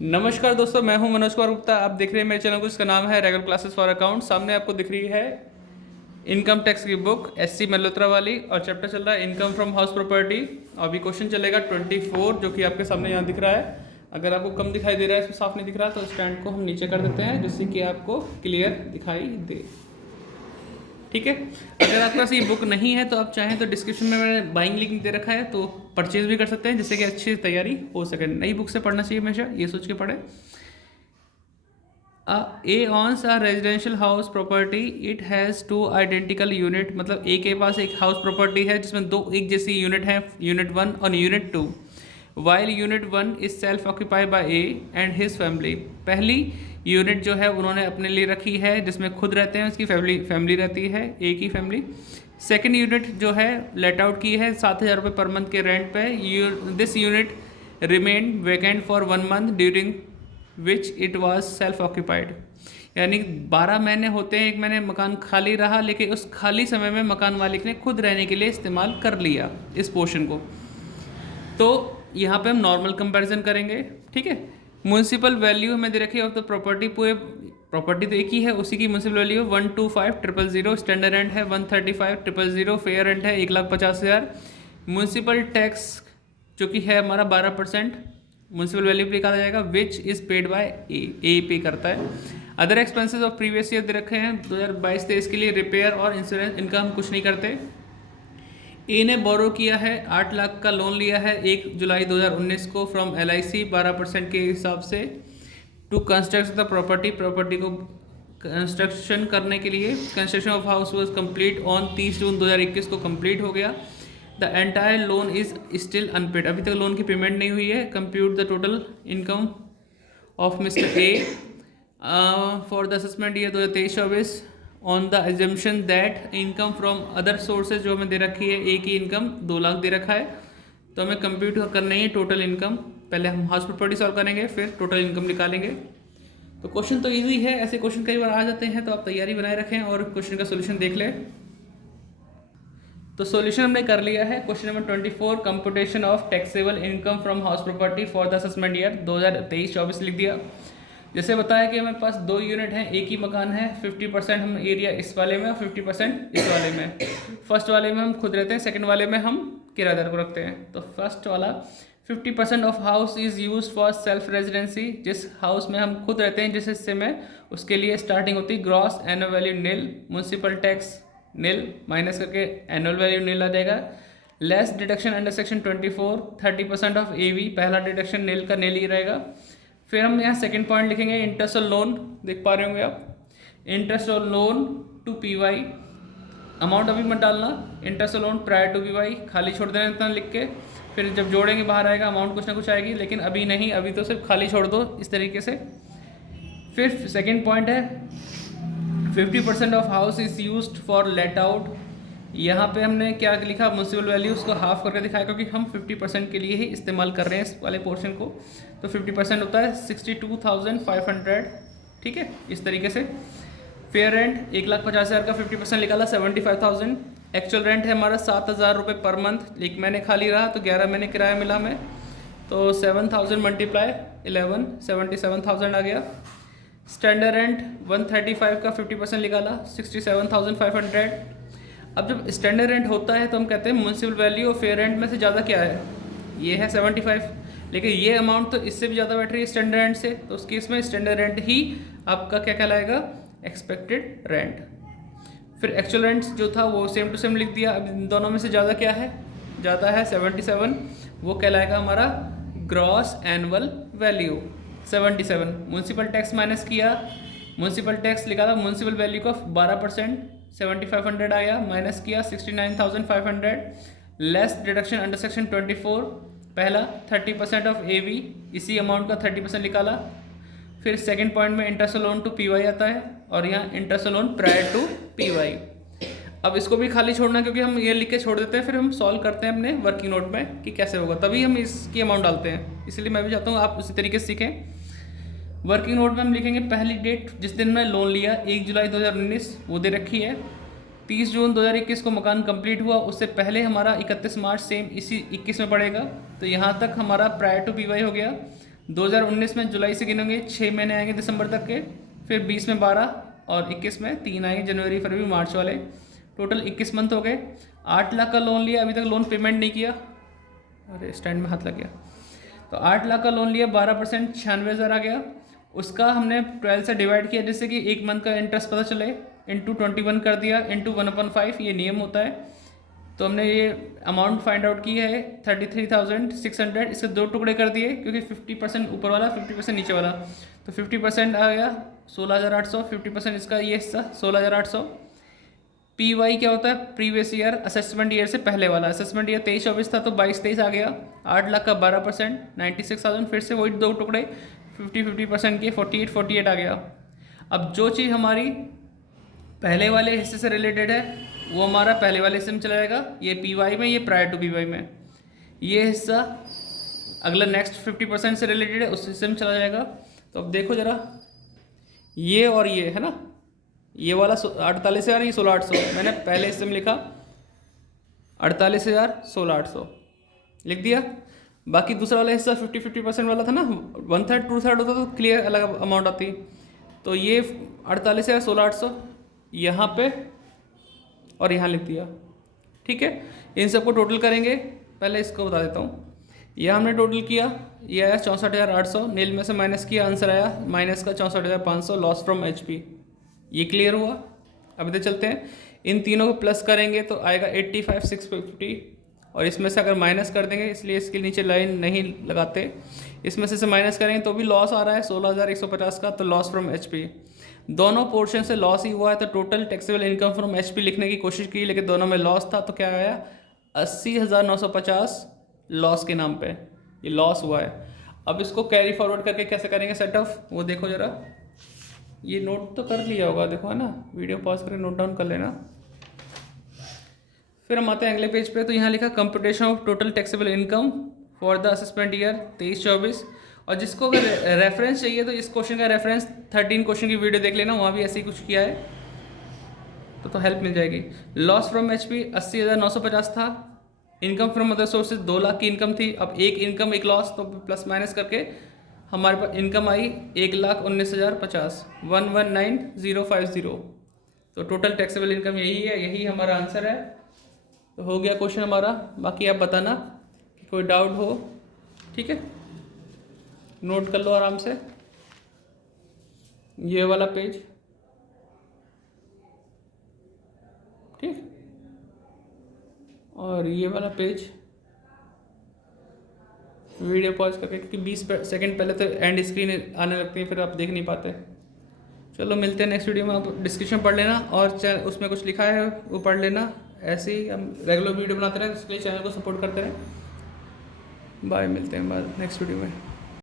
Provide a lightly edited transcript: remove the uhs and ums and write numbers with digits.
नमस्कार दोस्तों, मैं हूं मनोज कुमार गुप्ता। आप देख रहे हैं मेरे चैनल को, जिसका नाम है रेगुलर क्लासेस फॉर अकाउंट। सामने आपको दिख रही है इनकम टैक्स की बुक एससी मल्होत्रा वाली, और चैप्टर चल रहा है इनकम फ्रॉम हाउस प्रॉपर्टी। अभी क्वेश्चन चलेगा 24, जो कि आपके सामने यहाँ दिख रहा है। अगर आपको कम दिखाई दे रहा है, इसमें साफ नहीं दिख रहा, तो स्टैंड को हम नीचे कर देते हैं जिससे कि आपको क्लियर दिखाई दे। ठीक है। अगर आपके पास ये बुक नहीं है तो आप चाहें तो डिस्क्रिप्शन में मैंने बाइंग लिंक दे रखा है, तो परचेज भी कर सकते हैं, जिससे कि अच्छी तैयारी हो सके। नई बुक से पढ़ना चाहिए हमेशा, ये सोच के पढ़े। A owns a residential house property. It has two identical unit, मतलब A के पास एक हाउस प्रॉपर्टी है जिसमें दो एक जैसी यूनिट है, यूनिट 1 और unit 2। While unit 1 is self occupied by A and his family. पहली यूनिट जो है उन्होंने अपने लिए रखी है, जिसमें खुद रहते हैं, उसकी फैमिली रहती है, ए की फैमिली। सेकेंड यूनिट जो है लेट आउट की है 7,000 रुपये पर मंथ के रेंट पे। This unit remain vacant for 1 month during which it was self occupied. यानी 12 महीने होते हैं, एक महीने मकान खाली रहा, लेकिन उस खाली समय में मकान मालिक ने खुद रहने के लिए इस्तेमाल कर लिया इस पोर्शन को। तो यहाँ पे हम नॉर्मल कंपैरिजन करेंगे। ठीक है। म्यूनसिपल वैल्यू हमें दे रखी है ऑफ द प्रॉपर्टी, पूरे प्रॉपर्टी तो एक ही है, उसी की म्यूनसिपल वैल्यू 125,000। स्टैंडर्ड रेंट है 135,000। फेयर रेंट है 1,50,000। म्यूनसिपल टैक्स जो कि है हमारा 12% म्यूनसिपल वैल्यू पे निकाला जाएगा, which is paid by A pay करता है। Other expenses of previous year दे रखे हैं 2022-23 के लिए। रिपेयर और इंश्योरेंस इनका हम कुछ नहीं करते। ए ने बोरो किया है 8 लाख का लोन लिया है 1 जुलाई 2019 को फ्रॉम LIC 12% के हिसाब से, टू कंस्ट्रक्ट द प्रॉपर्टी को कंस्ट्रक्शन करने के लिए। Construction of house was complete on 30 June 2021 को कंप्लीट हो गया। The entire loan is still unpaid, अभी तक लोन की पेमेंट नहीं हुई है। Compute the total income of mister A for the assessment year 2023-24 on the assumption that income from other sources जो हमें दे रखी है, ए की इनकम 2 लाख दे रखा है, तो हमें कंप्यूट करना ही है टोटल इनकम। पहले हम हाउस प्रॉपर्टी सॉल्व करेंगे, फिर टोटल इनकम निकालेंगे। तो क्वेश्चन तो इजी है, ऐसे क्वेश्चन कई बार आ जाते हैं, तो आप तैयारी बनाए रखें और क्वेश्चन का सोल्यूशन देख लें। तो सॉल्यूशन हमने कर लिया है। Question number 24, computation of taxable income from house property for the assessment year 2023-24 लिख दिया। जैसे बताया कि हमारे पास 2 यूनिट हैं, एक ही मकान है, 50% हम एरिया इस वाले में और 50% इस वाले में। फर्स्ट वाले में हम खुद रहते हैं, सेकंड वाले में हम किराएदार को रखते हैं। तो फर्स्ट वाला 50% of house is use for self residency, जिस हाउस में हम खुद रहते हैं, जिस हिस्से में, उसके लिए स्टार्टिंग होती है gross annual value nil, municipal tax nil, minus करके एनुअल वैल्यू नील आ जाएगा। Less deduction under section 24 30% of AV, पहला डिडक्शन नील का नील ही रहेगा। फिर हम यहाँ सेकंड पॉइंट लिखेंगे इंटरेस्ट ऑन लोन, देख पा रहे होंगे आप, interest on loan to PY। Amount अभी मत डालना, interest on loan prior to PY खाली छोड़ देना इतना लिख के, फिर जब जोड़ेंगे बाहर आएगा अमाउंट कुछ ना कुछ आएगी, लेकिन अभी नहीं, अभी तो सिर्फ खाली छोड़ दो इस तरीके से। फिर सेकेंड पॉइंट है 50% of house is used for let out. यहाँ पे हमने क्या लिखा, म्यूनसिपल वैल्यू उसको हाफ करके दिखाया, क्योंकि हम 50% के लिए ही इस्तेमाल कर रहे हैं इस वाले पोर्शन को। तो 50% होता है 62,500। ठीक है, इस तरीके से। फेयर रेंट 1,50,000 का 50% निकाला 75,000। एक्चुअल रेंट है हमारा 7,000 रुपये पर मंथ, एक महीने खाली रहा तो 11 महीने किराया मिला हमें, तो 7,000 मल्टीप्लाई 11 77,000 आ गया। स्टैंडर्ड रेंट 135 का 50% निकाला 67,500। अब जब स्टैंडर्ड रेंट होता है तो हम कहते हैं म्यूनसिपल वैल्यू और फेयर रेंट में से ज़्यादा क्या है, ये है 75, लेकिन ये अमाउंट तो इससे भी ज़्यादा बैठ रही है स्टैंडर्ड रेंट से, तो उस केस में स्टैंडर्ड रेंट ही आपका क्या कहलाएगा, एक्सपेक्टेड रेंट। फिर एक्चुअल रेंट जो था वो सेम टू सेम लिख दिया। अब इन दोनों में से ज़्यादा क्या है, ज़्यादा है 77, वो कहलाएगा हमारा gross annual value 77। Municipal tax minus किया, म्यूनसिपल टैक्स लिखा था म्यूनसिपल वैल्यू का 12% 7,500 आया, माइनस किया 69,500। लेस डिडक्शन अंडर सेक्शन 24, पहला 30% ऑफ AV, इसी अमाउंट का 30% निकाला। फिर सेकंड पॉइंट में इंटरेस्ट लोन टू PY आता है, और यहाँ interest loan prior to PY। अब इसको भी खाली छोड़ना, क्योंकि हम ये लिख के छोड़ देते हैं, फिर हम सॉल्व करते हैं अपने वर्किंग नोट में कि कैसे होगा, तभी हम इसकी अमाउंट डालते हैं। इसलिए मैं भी चाहता हूँ आप उसी तरीके से सीखें। वर्किंग नोट में हम लिखेंगे पहली डेट जिस दिन मैं लोन लिया 1 जुलाई 2019, वो दे रखी है। 30 जून 2021 को मकान कंप्लीट हुआ, उससे पहले हमारा 31 मार्च सेम इसी 21 में पड़ेगा, तो यहाँ तक हमारा प्रायर टू PY हो गया। 2019 में जुलाई से गिनोगे 6 महीने आएंगे दिसंबर तक के, फिर 20 में 12 और 21 में 3 आएंगे, जनवरी फरवरी मार्च वाले। टोटल 21 मंथ हो गए। 8 लाख का लोन लिया, अभी तक लोन पेमेंट नहीं किया, अरे स्टैंड में हाथ लग गया। तो 8 लाख का लोन लिया, 12% 96,000 आ गया। उसका हमने 12 से डिवाइड किया जिससे कि एक मंथ का इंटरेस्ट पता चले, इंटू 21 कर दिया, इंटू 1/5, ये नियम होता है। तो हमने ये अमाउंट फाइंड आउट की है 33,600। इसके 2 टुकड़े कर दिए क्योंकि 50% ऊपर वाला 50% नीचे वाला, तो 50% आ गया 16,800, 50% इसका ये हिस्सा 16,800। PY क्या होता है, प्रीवियस ईयर असेसमेंट ईयर से पहले वाला। असेसमेंट ईयर 23-24 था तो 22-23 आ गया। 8 लाख का 12% 96,000, फिर से वही 2 टुकड़े 50% के 48 आ गया। अब जो चीज़ हमारी पहले वाले हिस्से से रिलेटेड है वो हमारा पहले वाले हिस्से में चला जाएगा, ये PY में, ये प्रायर टू PY में। ये हिस्सा अगला नेक्स्ट 50% से रिलेटेड है, उस हिस्से में चला जाएगा। तो अब देखो ज़रा, ये और ये है ना, ये वाला 48,000, ये 16,800। मैंने पहले हिस्से में लिखा 48,000 16,800 लिख दिया। बाकी दूसरा वाला हिस्सा 50% वाला था ना, 1/3 2/3 होता तो क्लियर अलग अमाउंट आती। तो ये 48,000 16,800 यहाँ पे और यहाँ लिख दिया, ठीक है। इन सबको टोटल करेंगे, पहले इसको बता देता हूँ। यह हमने टोटल किया, ये आया 64,800, नील में से माइनस किया, आंसर आया माइनस का 64,500, लॉस फ्रॉम HP। ये क्लियर हुआ। अभी तो चलते हैं, इन तीनों को प्लस करेंगे तो आएगा 85,650, और इसमें से अगर माइनस कर देंगे, इसलिए इसके नीचे लाइन नहीं लगाते, इसमें से माइनस करेंगे तो भी लॉस आ रहा है 16,150 का, तो लॉस फ्रॉम HP। दोनों पोर्शन से लॉस ही हुआ है, तो total taxable income from HP लिखने की कोशिश की, लेकिन दोनों में लॉस था, तो क्या आया 80,950 लॉस के नाम पे ये लॉस हुआ है। अब इसको कैरी फॉरवर्ड करके कैसे करेंगे सेट ऑफ, वो देखो ज़रा। ये नोट तो कर लिया होगा, देखो है ना, वीडियो पॉज करके नोट डाउन कर लेना। फिर हम आते हैं अगले पेज पे, तो यहाँ लिखा computation of total taxable income for the assessment year 23-24। और जिसको अगर रेफरेंस चाहिए तो इस क्वेश्चन का रेफरेंस 13 क्वेश्चन की वीडियो देख लेना, वहाँ भी ऐसे ही कुछ किया है, तो हेल्प मिल जाएगी। लॉस फ्रॉम HP 80,950 था। Income from other sources 2 lakh की इनकम थी। अब एक इनकम एक लॉस, तो प्लस माइनस करके हमारे पास इनकम आई 1,19,050 119,050। तो टोटल टैक्सेबल इनकम यही है, यही हमारा आंसर है। तो हो गया क्वेश्चन हमारा। बाकी आप बताना कि कोई डाउट हो, ठीक है, नोट कर लो आराम से। ये वाला पेज, ठीक, और ये वाला पेज वीडियो पॉज करके, क्योंकि 20 सेकंड पहले तो एंड स्क्रीन आने लगती है, फिर आप देख नहीं पाते। चलो मिलते हैं नेक्स्ट वीडियो में। आप डिस्क्रिप्शन पढ़ लेना और उसमें कुछ लिखा है वो पढ़ लेना। ऐसे ही हम रेगुलर वीडियो बनाते रहें, इसके लिए चैनल को सपोर्ट करते रहें। बाय, मिलते हैं बाद नेक्स्ट वीडियो में।